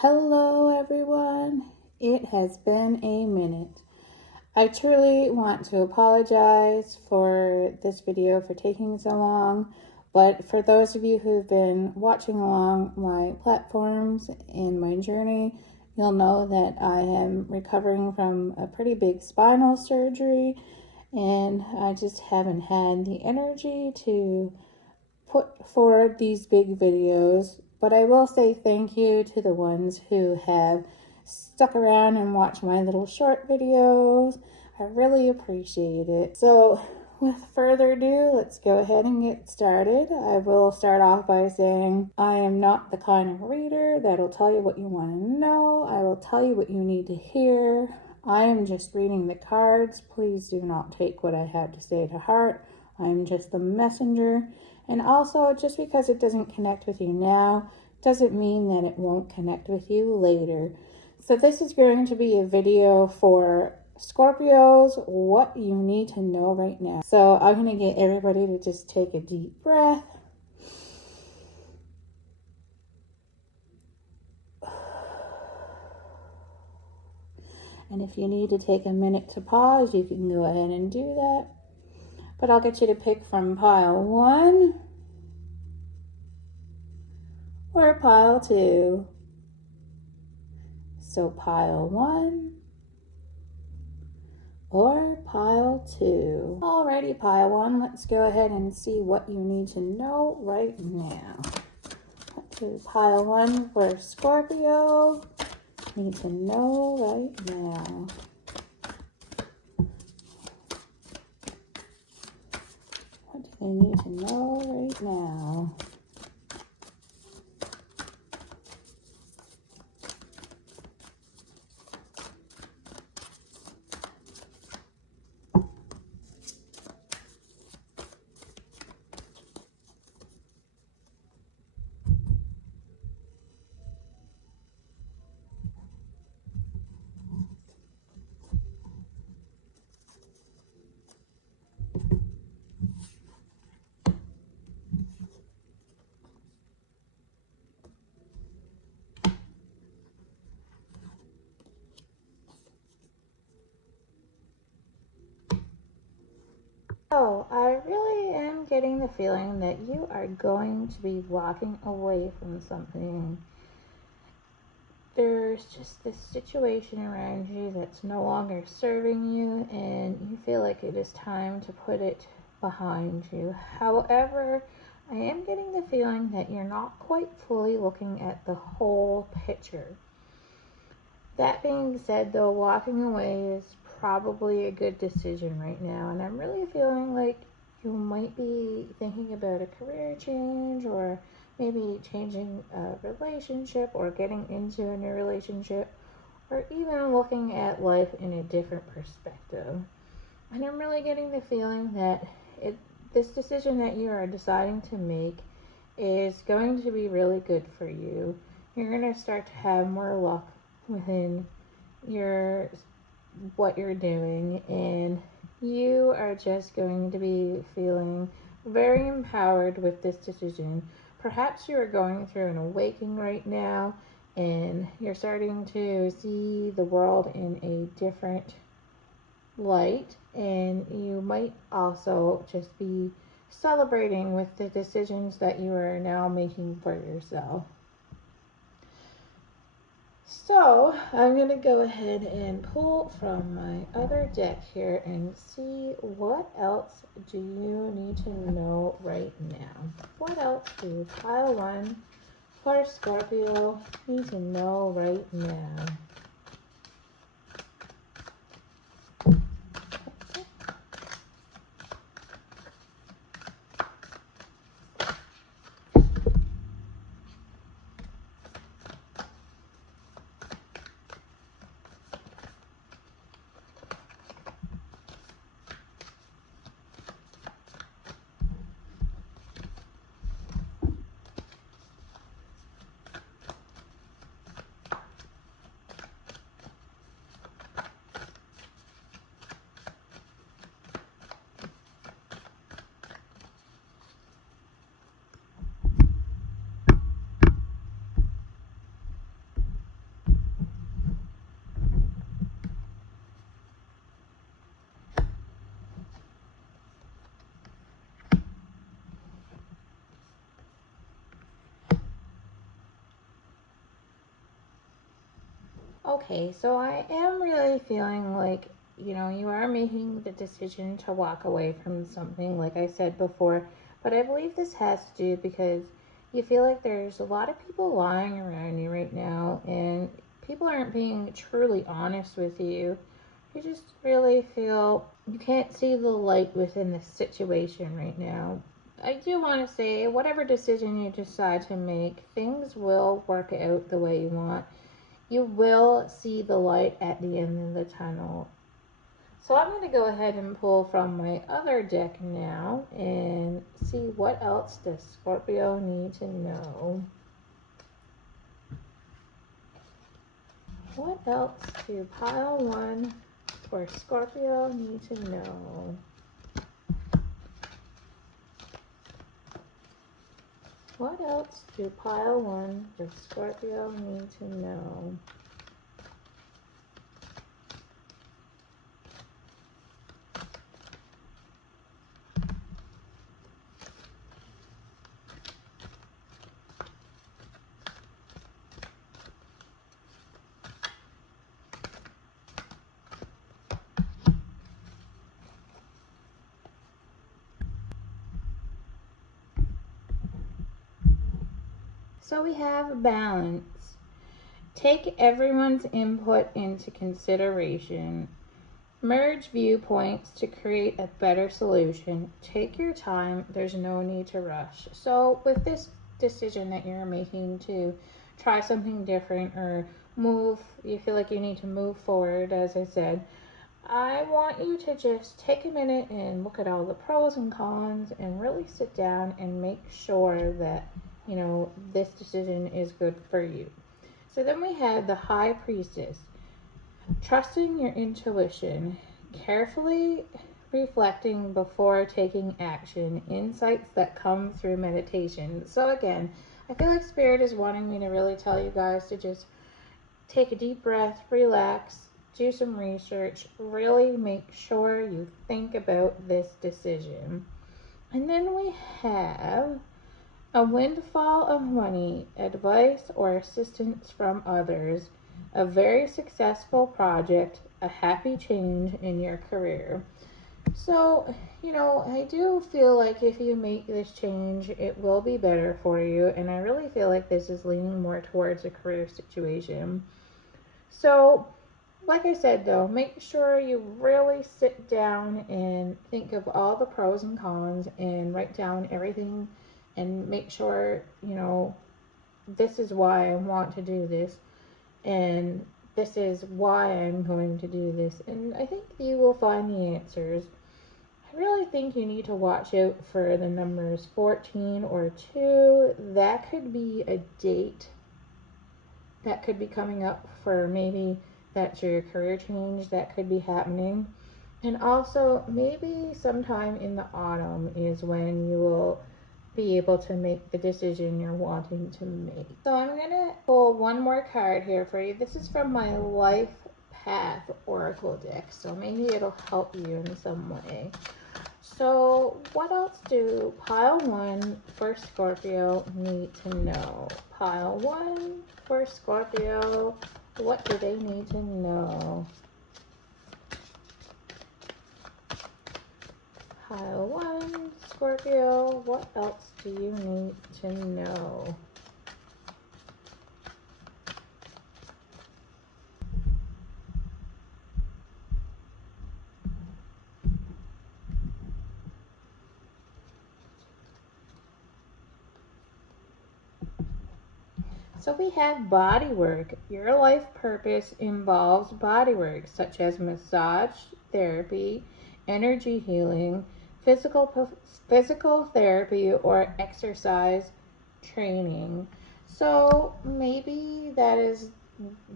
Hello everyone, it has been a minute. I truly want to apologize for this video for taking so long, but for those of you who've been watching along my platforms in my journey, you'll know that I am recovering from a pretty big spinal surgery, and I just haven't had the energy to put forward these big videos. But I will say thank you to the ones who have stuck around and watched my little short videos. I really appreciate it. So with further ado, let's go ahead and get started. I will start off by saying I am not the kind of reader that'll tell you what you want to know. I will tell you what you need to hear. I am just reading the cards. Please do not take what I have to say to heart. I am just the messenger. And also, just because it doesn't connect with you now, doesn't mean that it won't connect with you later. So this is going to be a video for Scorpios, what you need to know right now. So I'm going to get everybody to just take a deep breath. And if you need to take a minute to pause, you can go ahead and do that. But I'll get you to pick from pile 1 or pile 2. So pile 1 or pile 2. Alrighty, pile 1, let's go ahead and see what you need to know right now. Let's do pile 1 for Scorpio. Need to know right now. What do they need to know right now? So, I really am getting the feeling that you are going to be walking away from something. There's just this situation around you that's no longer serving you, and you feel like it is time to put it behind you. However, I am getting the feeling that you're not quite fully looking at the whole picture. That being said, though, walking away is probably a good decision right now, and I'm really feeling like you might be thinking about a career change, or maybe changing a relationship, or getting into a new relationship, or even looking at life in a different perspective. And I'm really getting the feeling that this decision that you are deciding to make is going to be really good for you. You're going to start to have more luck within what you're doing, and you are just going to be feeling very empowered with this decision. Perhaps you are going through an awakening right now, and you're starting to see the world in a different light, and you might also just be celebrating with the decisions that you are now making for yourself. So I'm going to go ahead and pull from my other deck here and see what else do you need to know right now. What else do pile 1 for Scorpio need to know right now? Okay, so I am really feeling like, you are making the decision to walk away from something, like I said before, but I believe this has to do because you feel like there's a lot of people lying around you right now, and people aren't being truly honest with you. You just really feel you can't see the light within the situation right now. I do want to say, whatever decision you decide to make, things will work out the way you want. You will see the light at the end of the tunnel. So I'm going to go ahead and pull from my other deck now and see what else does Scorpio need to know. What else do pile one for Scorpio need to know? What else do pile one for Scorpio need to know? So we have balance. Take everyone's input into consideration. Merge viewpoints to create a better solution. Take your time. There's no need to rush. So with this decision that you're making to try something different or move, you feel like you need to move forward, as I said, I want you to just take a minute and look at all the pros and cons and really sit down and make sure that, this decision is good for you. So then we have the High Priestess. Trusting your intuition, carefully reflecting before taking action, insights that come through meditation. So again, I feel like Spirit is wanting me to really tell you guys to just take a deep breath, relax, do some research, really make sure you think about this decision. And then we have a windfall of money, advice or assistance from others, a very successful project, a happy change in your career. So, I do feel like if you make this change, it will be better for you. And I really feel like this is leaning more towards a career situation. So, like I said though, make sure you really sit down and think of all the pros and cons and write down everything and make sure, this is why I want to do this and this is why I'm going to do this. And I think you will find the answers. I really think you need to watch out for the numbers 14 or 2. That could be a date that could be coming up for maybe that's your career change that could be happening. And also, maybe sometime in the autumn is when you will be able to make the decision you're wanting to make. So I'm going to pull one more card here for you. This is from my Life Path Oracle deck, so maybe it'll help you in some way. So what else do pile one for Scorpio need to know? Pile one for Scorpio, what do they need to know? Pile one, Scorpio, what else do you need to know? So we have body work. Your life purpose involves body work such as massage therapy, energy healing, physical therapy, or exercise training. So maybe that is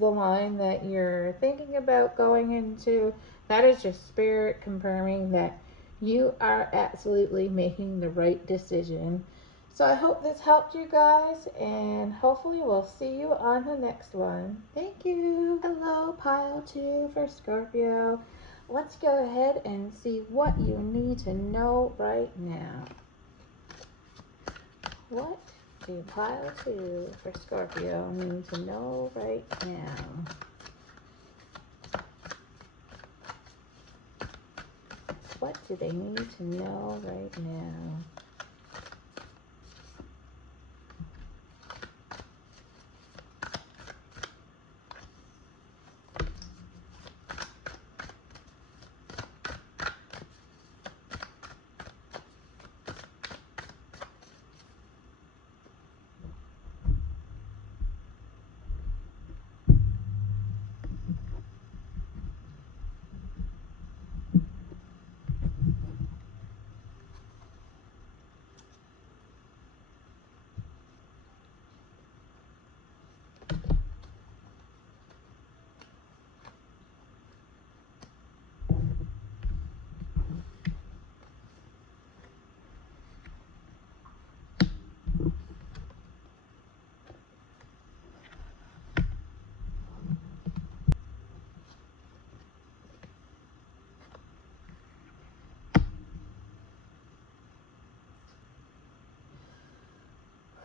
the line that you're thinking about going into. That is just Spirit confirming that you are absolutely making the right decision. So I hope this helped you guys, and hopefully we'll see you on the next one. Thank you. Hello, pile 2 for Scorpio. Let's go ahead and see what you need to know right now. What do pile 2 for Scorpio need to know right now? What do they need to know right now?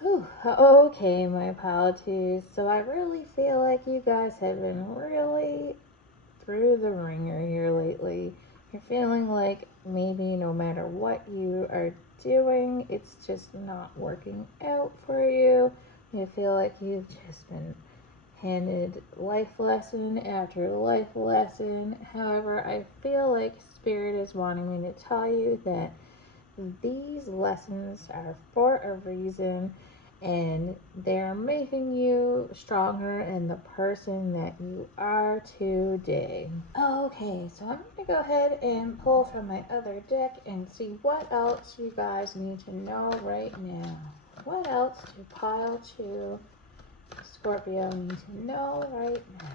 Whew. Okay, my apologies. So I really feel like you guys have been really through the ringer here lately. You're feeling like maybe no matter what you are doing, it's just not working out for you. You feel like you've just been handed life lesson after life lesson. However, I feel like Spirit is wanting me to tell you that these lessons are for a reason, and they're making you stronger in the person that you are today. Okay, so I'm going to go ahead and pull from my other deck and see what else you guys need to know right now. What else do pile 2 Scorpio need to know right now?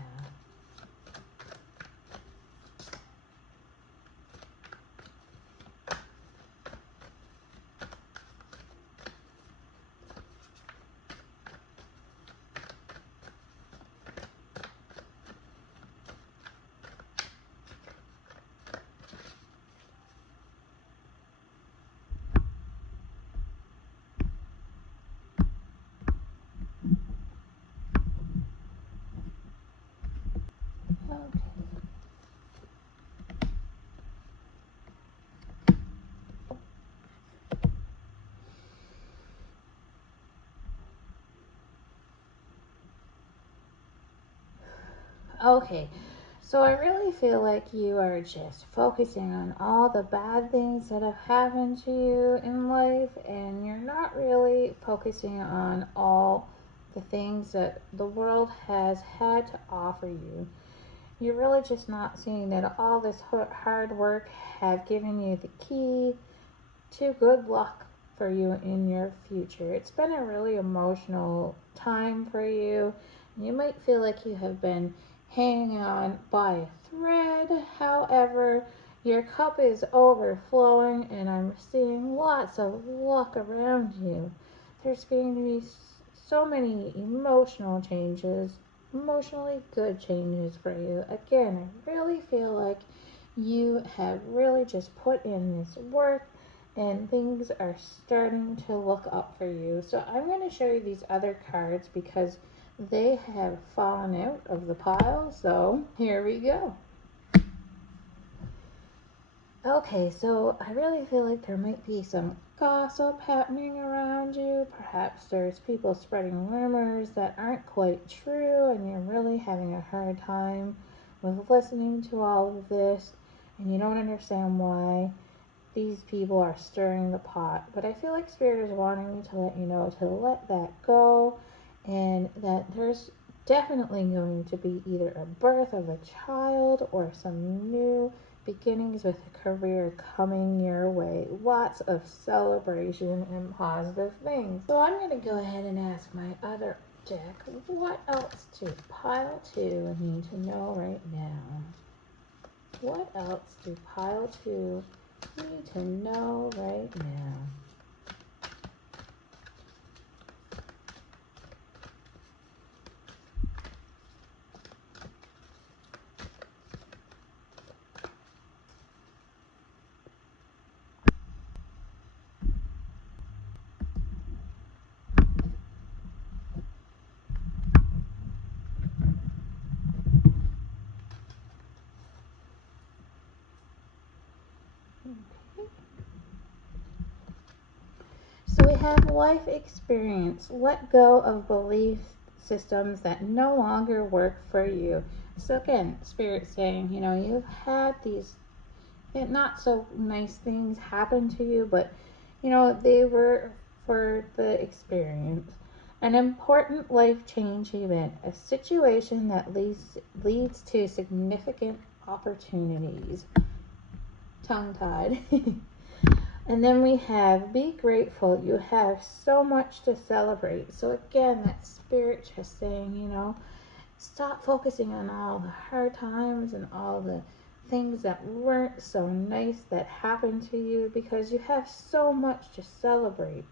Okay. Okay, so I really feel like you are just focusing on all the bad things that have happened to you in life, and you're not really focusing on all the things that the world has had to offer you. You're really just not seeing that all this hard work have given you the key to good luck for you in your future. It's been a really emotional time for you. You might feel like you have been hanging on by a thread. However, your cup is overflowing, and I'm seeing lots of luck around you. There's going to be so many emotional changes, emotionally good changes for you. Again, I really feel like you have really just put in this work, and things are starting to look up for you. So I'm going to show you these other cards because they have fallen out of the pile. So here we go. Okay, so I really feel like there might be some gossip happening around you. Perhaps there's people spreading rumors that aren't quite true, and you're really having a hard time with listening to all of this, and you don't understand why these people are stirring the pot. But I feel like Spirit is wanting me to let you know to let that go, and that there's definitely going to be either a birth of a child or some new beginnings with a career coming your way. Lots of celebration and positive things. So I'm going to go ahead and ask my other deck, what else do pile 2 need to know right now? What else do pile 2 need to know right now? have life experience. Let go of belief systems that no longer work for you. So again, Spirit saying, you've had these not so nice things happen to you, but they were for the experience. An important life change event, a situation that leads to significant opportunities. Tongue tied. And then we have be grateful. You have so much to celebrate. So again, that Spirit just saying, stop focusing on all the hard times and all the things that weren't so nice that happened to you, because you have so much to celebrate.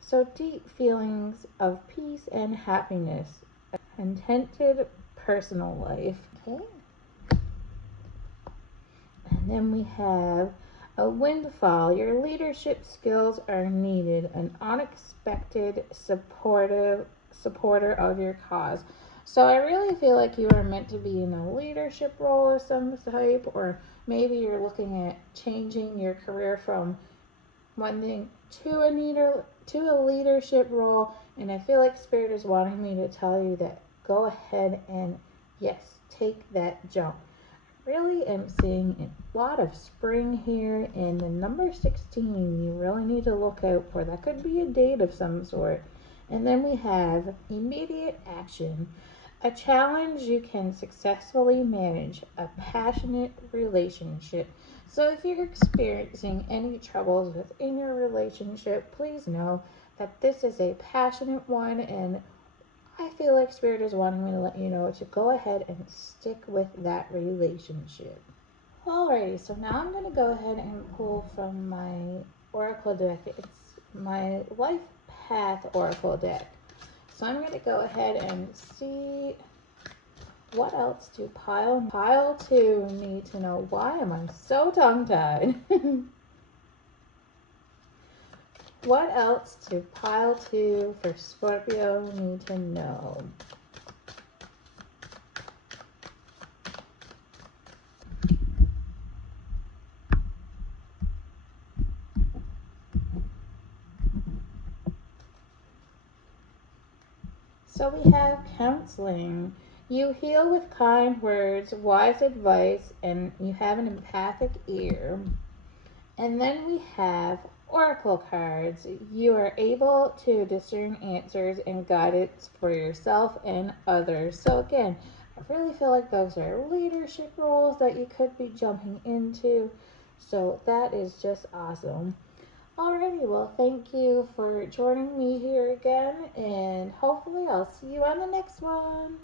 So deep feelings of peace and happiness, a contented personal life. Okay. And then we have a windfall. Your leadership skills are needed. An unexpected supporter of your cause. So I really feel like you are meant to be in a leadership role of some type, or maybe you're looking at changing your career from one thing to a leadership role. And I feel like Spirit is wanting me to tell you that go ahead and yes, take that jump. Really am seeing a lot of spring here, and the number 16 you really need to look out for. That could be a date of some sort. And then we have immediate action, a challenge you can successfully manage, a passionate relationship. So if you're experiencing any troubles within your relationship, please know that this is a passionate one, and I feel like Spirit is wanting me to let you know to go ahead and stick with that relationship. Alrighty, so now I'm going to go ahead and pull from my Oracle deck. It's my Life Path Oracle deck. So I'm going to go ahead and see what else do pile 2 need to know. Why am I so tongue-tied? What else do pile 2 for Scorpio need to know? So we have counseling. You heal with kind words, wise advice, and you have an empathic ear. And then we have oracle cards. You are able to discern answers and guidance for yourself and others. So again, I really feel like those are leadership roles that you could be jumping into. So that is just awesome. Alrighty, well, thank you for joining me here again, and hopefully I'll see you on the next one.